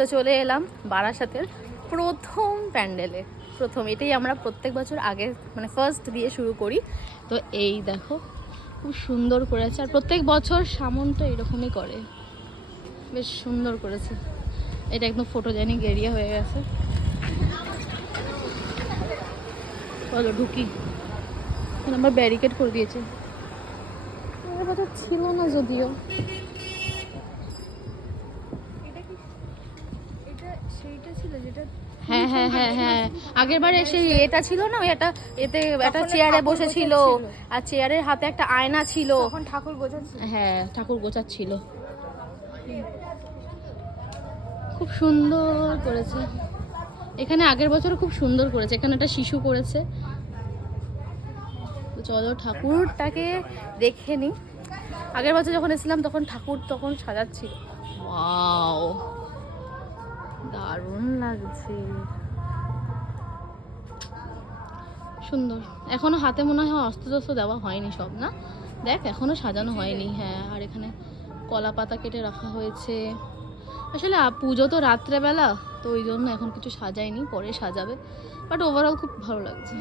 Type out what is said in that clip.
তো চলে এলাম বারাসাতের প্রথম প্যান্ডেলে। এটাই আমরা প্রত্যেক বছর আগে মানে ফার্স্ট দিয়ে শুরু করি। তো এই দেখো খুব সুন্দর করেছে, আর প্রত্যেক বছর সামনটা এরকমই করে, বেশ সুন্দর করেছে। এটা একদম ফটোজেনিক এরিয়া হয়ে গেছে। বলো ঢুকি, আমার ব্যারিকেড করে দিয়েছে, কথা ছিল না যদিও। হ্যাঁ হ্যাঁ হ্যাঁ হ্যাঁ, আগের বারে সেই এটা ছিল না, এটা এতে একটা চেয়ারে বসেছিল, আর চেয়ারের হাতে একটা আয়না ছিল, তখন ঠাকুর গোছাচ্ছিল। হ্যাঁ ঠাকুর গোছাচ্ছিল, খুব সুন্দর করেছে। এখানে আগের বছর খুব সুন্দর করেছে, এখানে একটা শিশু করেছে। তো চলো ঠাকুরটাকে দেখে নি। আগের বছর যখন এসেছিলাম তখন ঠাকুর তখন সাজাচ্ছিল। ওয়াও, দারুণ লাগছে, সুন্দর। এখনো হাতে মনে হয় অস্ত্র দেওয়া হয়নি সব, না দেখ এখনো সাজানো হয়নি। হ্যাঁ, আর এখানে কলা পাতা কেটে রাখা হয়েছে। আসলে পুজো তো রাত্রেবেলা, তো ওই জন্য এখন কিছু সাজায়নি, পরে সাজাবে। বাট ওভারঅল খুব ভালো লাগছে।